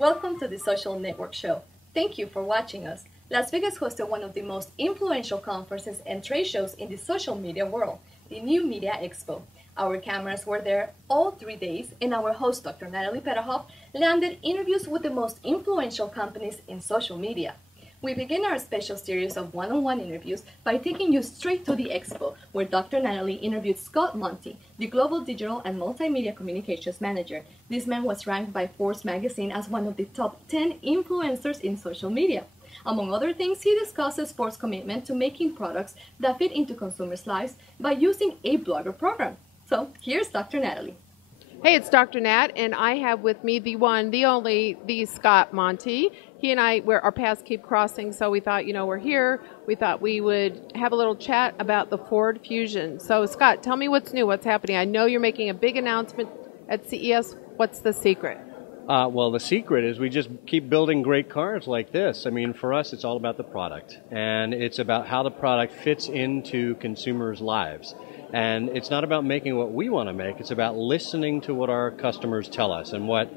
Welcome to the Social Network Show. Thank you for watching us. Las Vegas hosted one of the most influential conferences and trade shows in the social media world, the New Media Expo. Our cameras were there all 3 days, and our host, Dr. Natalie Peterhoff, landed interviews with the most influential companies in social media. We begin our special series of one-on-one interviews by taking you straight to the Expo, where Dr. Natalie interviewed Scott Monty, the Global Digital and Multimedia Communications Manager. This man was ranked by Forbes magazine as one of the top 10 influencers in social media. Among other things, he discusses Forbes' commitment to making products that fit into consumers' lives by using a blogger program. So here's Dr. Natalie. Hey, it's Dr. Nat, and I have with me the one, the only, the Scott Monty. He and I, our paths keep crossing, so we thought, we're here. We thought we would have a little chat about the Ford Fusion. So, Scott, tell me what's new, what's happening. I know you're making a big announcement at CES. What's the secret? Well, the secret is we just keep building great cars like this. I mean, for us, it's all about the product, and it's about how the product fits into consumers' lives. And it's not about making what we want to make, it's about listening to what our customers tell us and what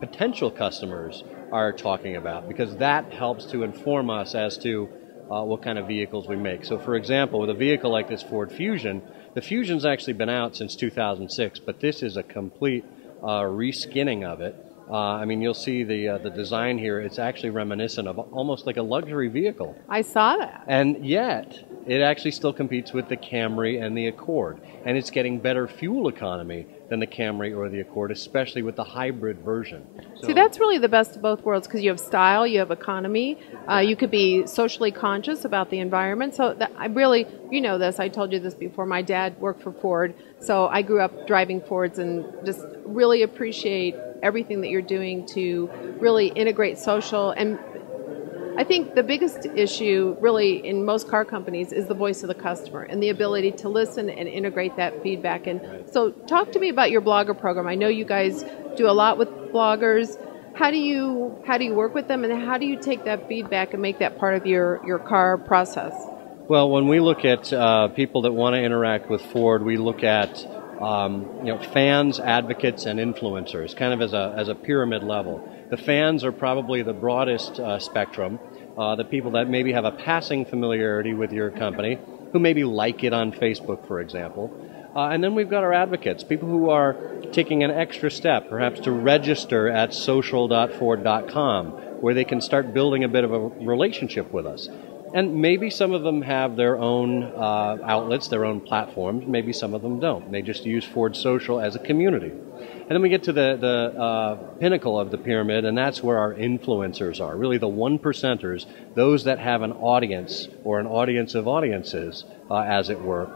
potential customers are talking about, because that helps to inform us as to what kind of vehicles we make. So for example, with a vehicle like this Ford Fusion, the Fusion's actually been out since 2006, but this is a complete reskinning of it. I mean, you'll see the design here. It's actually reminiscent of almost like a luxury vehicle. I saw that. And yet, it actually still competes with the Camry and the Accord. And it's getting better fuel economy than the Camry or the Accord, especially with the hybrid version. So, see, that's really the best of both worlds, because you have style, you have economy, you could be socially conscious about the environment. So I really, you know this, I told you this before, my dad worked for Ford, so I grew up driving Fords and just really appreciate everything that you're doing to really integrate social. And I think the biggest issue really in most car companies is the voice of the customer and the ability to listen and integrate that feedback. And so talk to me about your blogger program. I know you guys do a lot with bloggers. How do you work with them, and how do you take that feedback and make that part of your car process? well, when we look at people that want to interact with Ford, we look at fans, advocates, and influencers, kind of as a pyramid level. The fans are probably the broadest spectrum, the people that maybe have a passing familiarity with your company, who maybe like it on Facebook, for example. And then we've got our advocates, people who are taking an extra step, perhaps to register at social.ford.com, where they can start building a bit of a relationship with us. And maybe some of them have their own outlets, their own platforms. Maybe some of them don't. They just use Ford Social as a community. And then we get to the pinnacle of the pyramid, and that's where our influencers are, really the 1%ers, those that have an audience or an audience of audiences, as it were,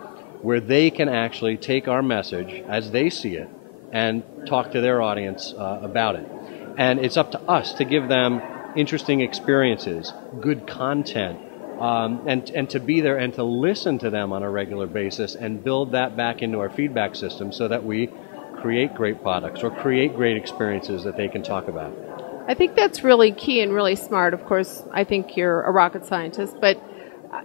where they can actually take our message as they see it and talk to their audience about it. And it's up to us to give them interesting experiences, good content, and to be there and to listen to them on a regular basis and build that back into our feedback system so that we create great products or create great experiences that they can talk about. I think that's really key and really smart. Of course, I think you're a rocket scientist, but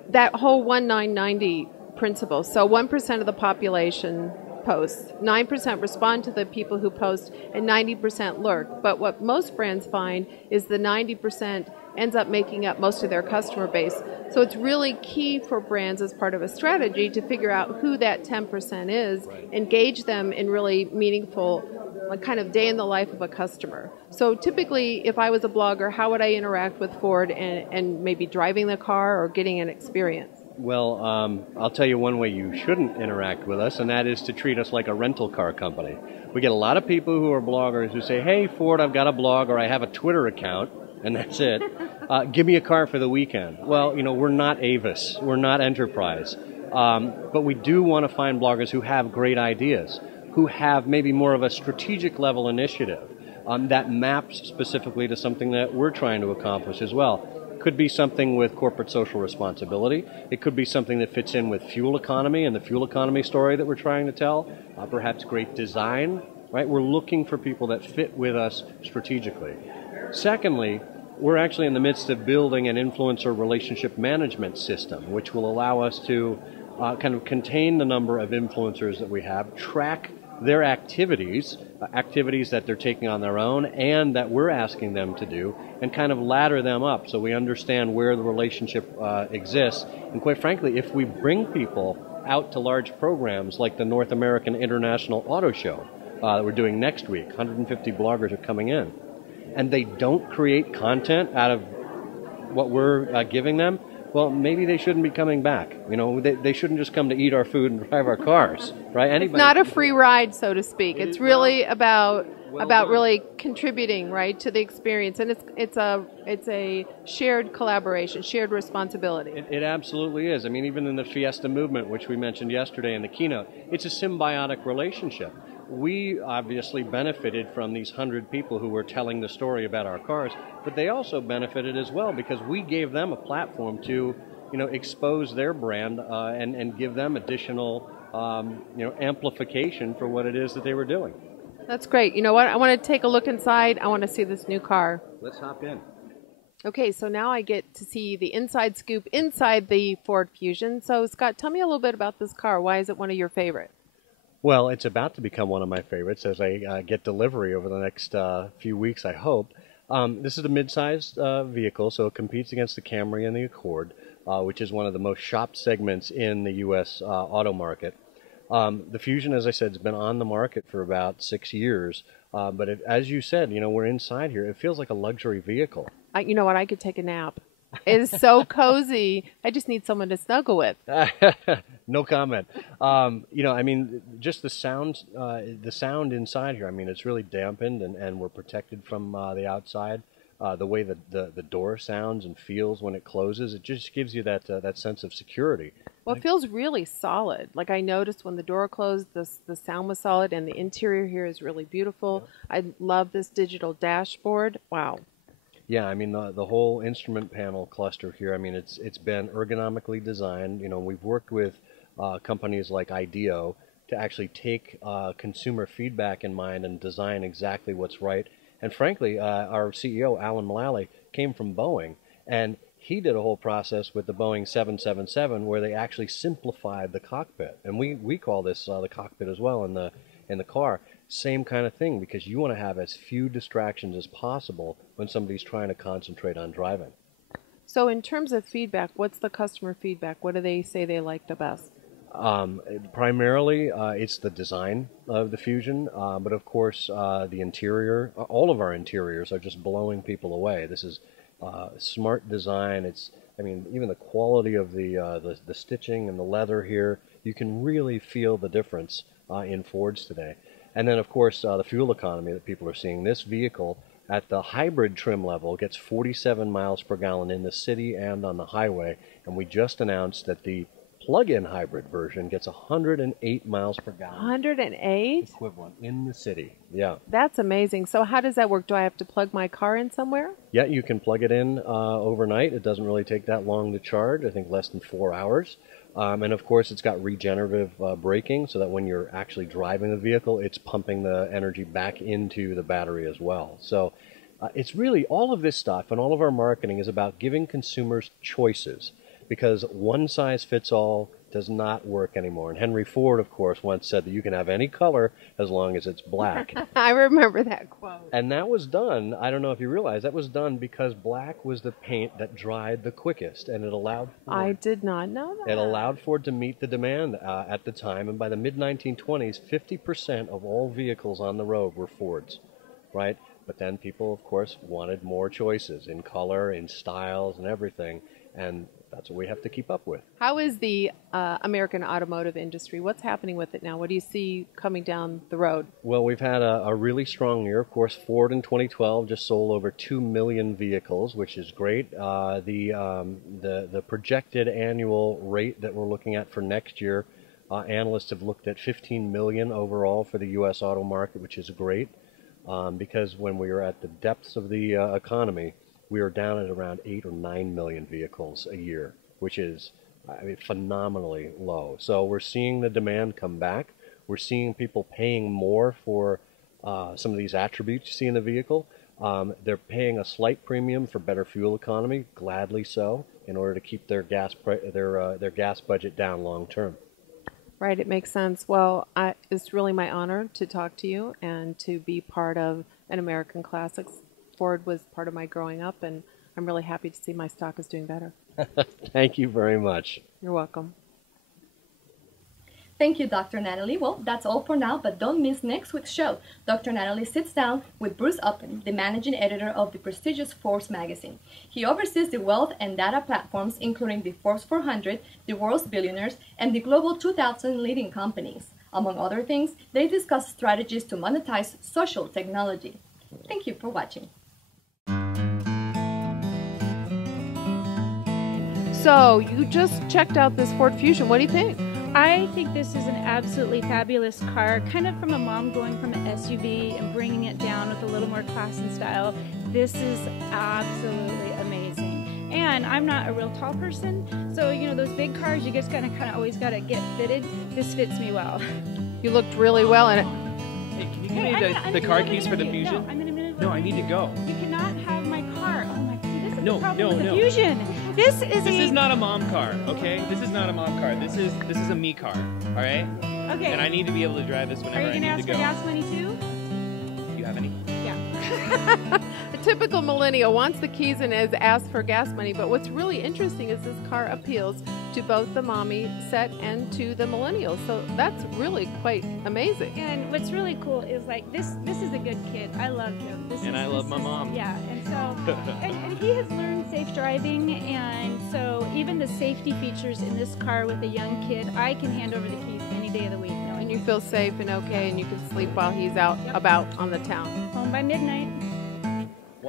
that whole 1-9-90 principle, so 1% of the population posts, 9% respond to the people who post, and 90% lurk. But what most brands find is the 90% ends up making up most of their customer base. So it's really key for brands as part of a strategy to figure out who that 10% is, engage them in really meaningful kind of day in the life of a customer. So typically, if I was a blogger, how would I interact with Ford and maybe driving the car or getting an experience? Well, I'll tell you one way you shouldn't interact with us, and that is to treat us like a rental car company. We get a lot of people who are bloggers who say, hey, Ford, I've got a blog, or I have a Twitter account, and that's it. Give me a car for the weekend. Well, we're not Avis. We're not Enterprise. But we do want to find bloggers who have great ideas, who have maybe more of a strategic level initiative that maps specifically to something that we're trying to accomplish as well. Could be something with corporate social responsibility. It could be something that fits in with fuel economy and the fuel economy story that we're trying to tell. Perhaps great design, right? We're looking for people that fit with us strategically. Secondly, we're actually in the midst of building an influencer relationship management system, which will allow us to kind of contain the number of influencers that we have, track their activities, activities that they're taking on their own and that we're asking them to do, and kind of ladder them up so we understand where the relationship exists. And quite frankly, if we bring people out to large programs like the North American International Auto Show that we're doing next week, 150 bloggers are coming in, and they don't create content out of what we're giving them, well, maybe they shouldn't be coming back. You know, they shouldn't just come to eat our food and drive our cars, right? It's not a free ride, so to speak. It's really about really contributing, right, to the experience, and it's a shared collaboration, shared responsibility. It absolutely is. I mean, even in the Fiesta movement, which we mentioned yesterday in the keynote, it's a symbiotic relationship. We obviously benefited from these 100 people who were telling the story about our cars, but they also benefited as well because we gave them a platform to, you know, expose their brand and give them additional, you know, amplification for what it is that they were doing. That's great. You know what? I want to take a look inside. I want to see this new car. Let's hop in. Okay, so now I get to see the inside scoop inside the Ford Fusion. So, Scott, tell me a little bit about this car. Why is it one of your favorite? Well, it's about to become one of my favorites as I get delivery over the next few weeks, I hope. This is a mid-sized vehicle, so it competes against the Camry and the Accord, which is one of the most shopped segments in the U.S. Auto market. The Fusion, as I said, has been on the market for about 6 years, but as you said, you know, we're inside here. It feels like a luxury vehicle. You know what? I could take a nap. It is so cozy. I just need someone to snuggle with. No comment. You know, I mean, just the sound inside here. I mean, it's really dampened, and we're protected from the outside. The way the door sounds and feels when it closes, it just gives you that sense of security. Well, it feels really solid. Like I noticed when the door closed, the sound was solid, and the interior here is really beautiful. I love this digital dashboard. Wow. Yeah, I mean the whole instrument panel cluster here. I mean it's been ergonomically designed. You know, we've worked with companies like IDEO to actually take consumer feedback in mind and design exactly what's right. And frankly, our CEO Alan Mulally came from Boeing, and he did a whole process with the Boeing 777 where they actually simplified the cockpit, and we call this the cockpit as well in the car. Same kind of thing, because you want to have as few distractions as possible when somebody's trying to concentrate on driving. So in terms of feedback, what's the customer feedback? What do they say they like the best? Primarily, it's the design of the Fusion, but of course the interior, all of our interiors are just blowing people away. This is smart design. I mean, even the quality of the stitching and the leather here, you can really feel the difference in Fords today. And then, of course, the fuel economy that people are seeing. This vehicle at the hybrid trim level gets 47 miles per gallon in the city and on the highway. And we just announced that the plug-in hybrid version gets 108 miles per gallon. 108? Equivalent in the city, yeah. That's amazing. So how does that work? Do I have to plug my car in somewhere? Yeah, you can plug it in overnight. It doesn't really take that long to charge, I think less than 4 hours. And of course, it's got regenerative braking so that when you're actually driving the vehicle, it's pumping the energy back into the battery as well. So it's really all of this stuff, and all of our marketing is about giving consumers choices, because one size fits all does not work anymore. And Henry Ford, of course, once said that you can have any color as long as it's black. I remember that quote. And that was done, I don't know if you realize, that was done because black was the paint that dried the quickest, and it allowed Ford, I did not know that. It allowed Ford to meet the demand at the time, and by the mid-1920s, 50% of all vehicles on the road were Fords, right? But then people, of course, wanted more choices in color, in styles, and everything, and that's what we have to keep up with. How is the American automotive industry? What's happening with it now? What do you see coming down the road? Well, we've had a really strong year. Of course, Ford in 2012 just sold over 2 million vehicles, which is great. The projected annual rate that we're looking at for next year, analysts have looked at 15 million overall for the U.S. auto market, which is great, because when we were at the depths of the economy, we are down at around 8 or 9 million vehicles a year, which is, I mean, phenomenally low. So we're seeing the demand come back. We're seeing people paying more for some of these attributes you see in the vehicle. They're paying a slight premium for better fuel economy, gladly so, in order to keep their gas budget down long term. Right, it makes sense. Well, it's really my honor to talk to you and to be part of an American Classics. Ford was part of my growing up, and I'm really happy to see my stock is doing better. Thank you very much. You're welcome. Thank you, Dr. Natalie. Well, that's all for now, but don't miss next week's show. Dr. Natalie sits down with Bruce Uppen, the managing editor of the prestigious Forbes magazine. He oversees the wealth and data platforms, including the Forbes 400, the world's billionaires, and the Global 2000 leading companies. Among other things, they discuss strategies to monetize social technology. Thank you for watching. So, you just checked out this Ford Fusion. What do you think? I think this is an absolutely fabulous car, kind of from a mom going from an SUV and bringing it down with a little more class and style. This is absolutely amazing. And I'm not a real tall person, so you know those big cars, you just kind of always got to get fitted. This fits me well. You looked really well in it. Hey, can you give me the car keys for the Fusion? No, I'm in a minute. No, I need to go. You cannot have my car. Oh my God, this is No, the problem no, with no. the Fusion. This is not a mom car, okay? This is not a mom car. This is a me car, all right? Okay. And I need to be able to drive this Are whenever you I gonna need ask to for go. gas money too? Do you have any? Yeah. A typical millennial wants the keys and has asked for gas money, but what's really interesting is this car appeals to both the mommy set and to the millennials. So that's really quite amazing. And what's really cool is like this is a good kid. I love him. I love my mom. Yeah, and so and he has learned safe driving, and so even the safety features in this car with a young kid, I can hand over the keys any day of the week. And you feel safe and okay, and you can sleep while he's out about on the town. Home by midnight.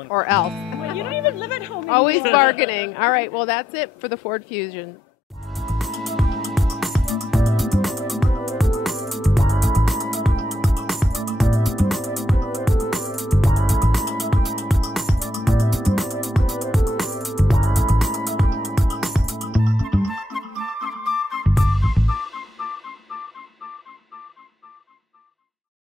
Or else. Well, you don't even live at home anymore. Always bargaining. All right, well, that's it for the Ford Fusion.